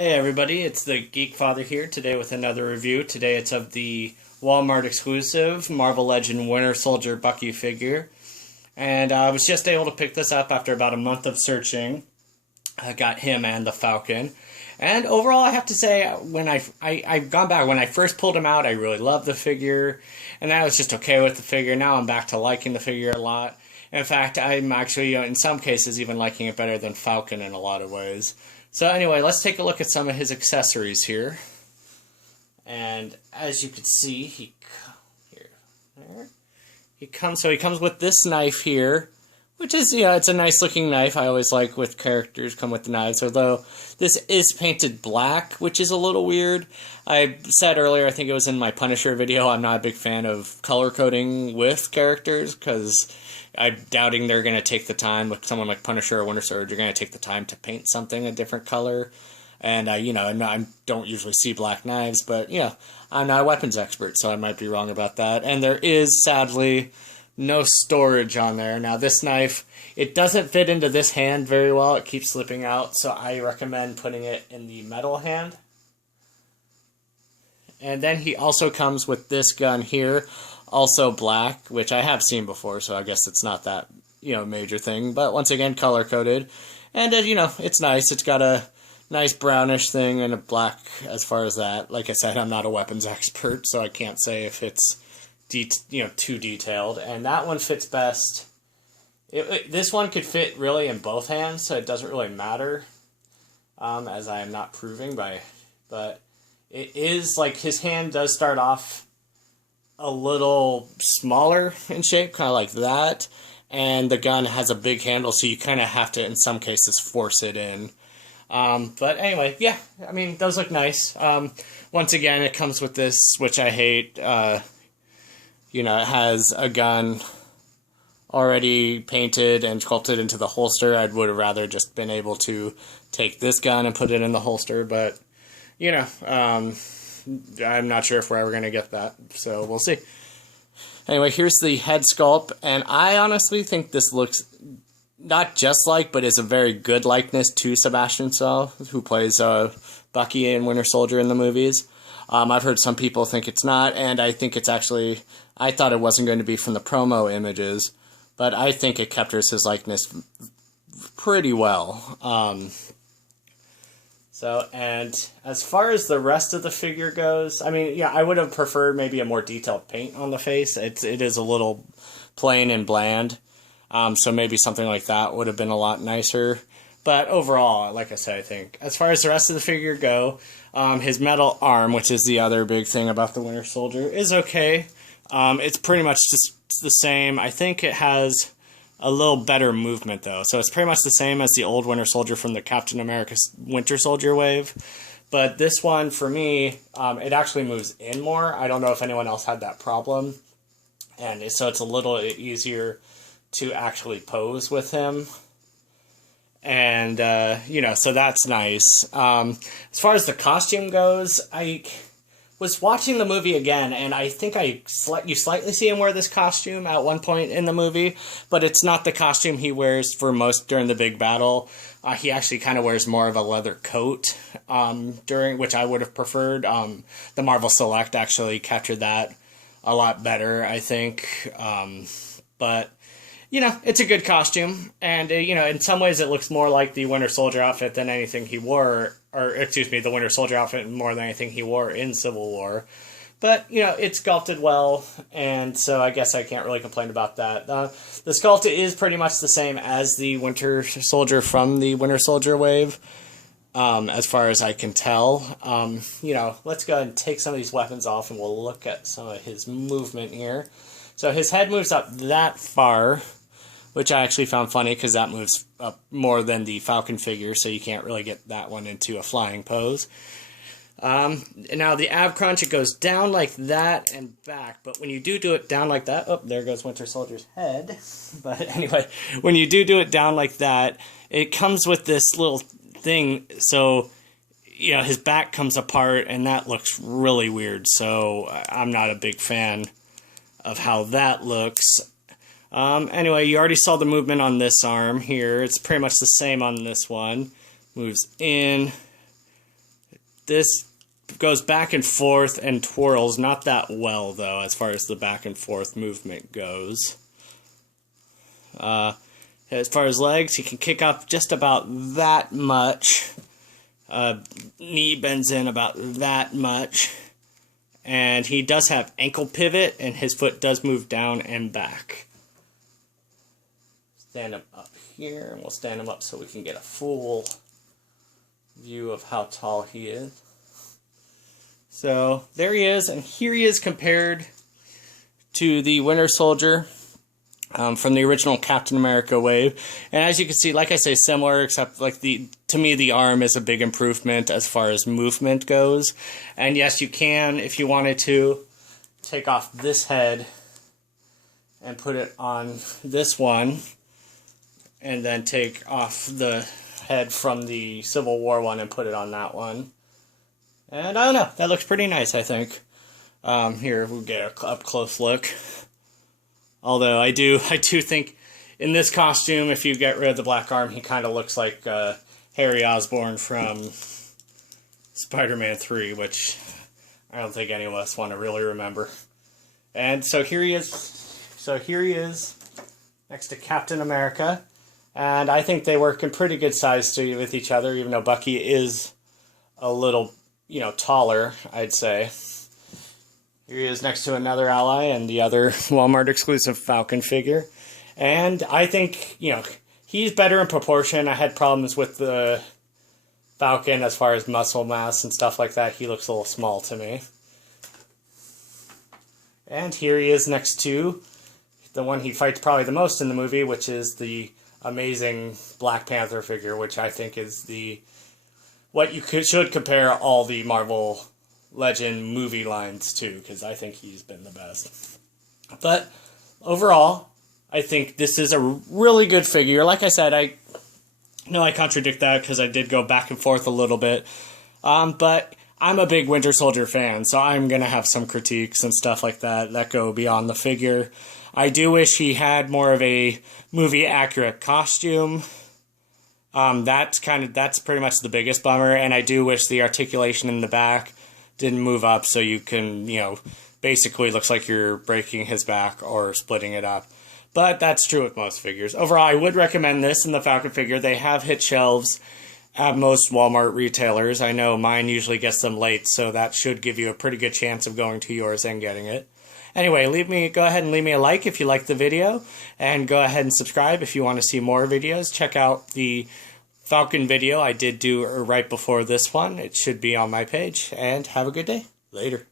Hey everybody, it's the Geek Father here today with another review. Today it's of the Walmart exclusive Marvel Legend Winter Soldier Bucky figure. And I was just able to pick this up after about a month of searching. I got him and the Falcon. And overall I have to say, when I've gone back, when I first pulled him out, I really loved the figure. And I was just okay with the figure. Now I'm back to liking the figure a lot. In fact, I'm actually, in some cases, even liking it better than Falcon in a lot of ways. So anyway, let's take a look at some of his accessories here. And as you can see, he comes with this knife here, which is, it's a nice looking knife. I always like with characters come with the knives, although this is painted black, which is a little weird. I said earlier, I think it was in my Punisher video, I'm not a big fan of color coding with characters, because I'm doubting they're going to take the time, with someone like Punisher or Winter Soldier, they're going to take the time to paint something a different color. And, I don't usually see black knives, but, I'm not a weapons expert, so I might be wrong about that. And there is, sadly, no storage on there. Now, this knife, it doesn't fit into this hand very well. It keeps slipping out, so I recommend putting it in the metal hand. And then he also comes with this gun here, also black, which I have seen before, so I guess it's not that, major thing. But once again, color-coded. And, it's nice. It's got a nice brownish thing and a black as far as that. Like I said, I'm not a weapons expert, so I can't say if it's, too detailed. And that one fits best. This one could fit really in both hands, so it doesn't really matter, as I am not proving but it is, like, his hand does start off a little smaller in shape, kind of like that, and the gun has a big handle, so you kind of have to, in some cases, force it in. But anyway, yeah, I mean, those look nice. Once again, it comes with this, which I hate. It has a gun already painted and sculpted into the holster. I would have rather just been able to take this gun and put it in the holster, but, I'm not sure if we're ever going to get that, so we'll see. Anyway, here's the head sculpt, and I honestly think this looks not just like, but is a very good likeness to Sebastian Shaw, who plays Bucky and Winter Soldier in the movies. I've heard some people think it's not, and I think it's actually, I thought it wasn't going to be from the promo images, but I think it captures his likeness pretty well. And as far as the rest of the figure goes, I mean, I would have preferred maybe a more detailed paint on the face. It is a little plain and bland, so maybe something like that would have been a lot nicer. But overall, like I said, I think as far as the rest of the figure go, his metal arm, which is the other big thing about the Winter Soldier, is okay. It's pretty much just the same. I think it has a little better movement, though. So it's pretty much the same as the old Winter Soldier from the Captain America Winter Soldier wave. But this one, for me, it actually moves in more. I don't know if anyone else had that problem. And so it's a little easier to actually pose with him. And, so that's nice. As far as the costume goes, I was watching the movie again, and I think you slightly see him wear this costume at one point in the movie, but it's not the costume he wears for most during the big battle. He actually kind of wears more of a leather coat, which I would have preferred. The Marvel Select actually captured that a lot better, I think. But it's a good costume, and, in some ways it looks more like the Winter Soldier outfit than anything he wore, the Winter Soldier outfit more than anything he wore in Civil War. But, it's sculpted well, and so I guess I can't really complain about that. The sculpt is pretty much the same as the Winter Soldier from the Winter Soldier wave, as far as I can tell. Let's go ahead and take some of these weapons off, and we'll look at some of his movement here. So his head moves up that far, which I actually found funny because that moves up more than the Falcon figure, so you can't really get that one into a flying pose. Now the ab crunch, it goes down like that and back, but when you do it down like that, oh, there goes Winter Soldier's head. But anyway, when you do it down like that, it comes with this little thing, so his back comes apart, and that looks really weird, so I'm not a big fan of how that looks. Anyway, you already saw the movement on this arm here. It's pretty much the same on this one. Moves in, This goes back and forth and twirls, not that well though, as far as the back and forth movement goes. As far as legs, he can kick up just about that much. Knee bends in about that much. And he does have ankle pivot, and his foot does move down and back. Stand him up here, and we'll stand him up so we can get a full view of how tall he is. So there he is, and here he is compared to the Winter Soldier from the original Captain America wave. And as you can see, like I say, similar, except like to me the arm is a big improvement as far as movement goes. And yes, you can, if you wanted to, take off this head and put it on this one, and then take off the head from the Civil War one and put it on that one. And I don't know, that looks pretty nice, I think. Here, we'll get a up close look. Although I do think in this costume, if you get rid of the black arm, he kind of looks like Harry Osborn from Spider-Man 3, which I don't think any of us want to really remember. And so here he is. So here he is next to Captain America. And I think they work in pretty good size with each other, even though Bucky is a little, taller, I'd say. Here he is next to another ally and the other Walmart exclusive Falcon figure. And I think, he's better in proportion. I had problems with the Falcon as far as muscle mass and stuff like that. He looks a little small to me. And here he is next to the one he fights probably the most in the movie, which is the amazing Black Panther figure, which I think is what you should compare all the Marvel Legend movie lines to, because I think he's been the best. But overall, I think this is a really good figure. Like I said, I know I contradict that because I did go back and forth a little bit. But I'm a big Winter Soldier fan, so I'm going to have some critiques and stuff like that go beyond the figure. I do wish he had more of a movie-accurate costume. That's pretty much the biggest bummer, and I do wish the articulation in the back didn't move up so you can, basically looks like you're breaking his back or splitting it up. But that's true with most figures. Overall, I would recommend this and the Falcon figure. They have hit shelves at most Walmart retailers. I know mine usually gets them late, so that should give you a pretty good chance of going to yours and getting it. Anyway, go ahead and leave me a like if you liked the video, and go ahead and subscribe if you want to see more videos. Check out the Falcon video I did do right before this one. It should be on my page, and have a good day. Later.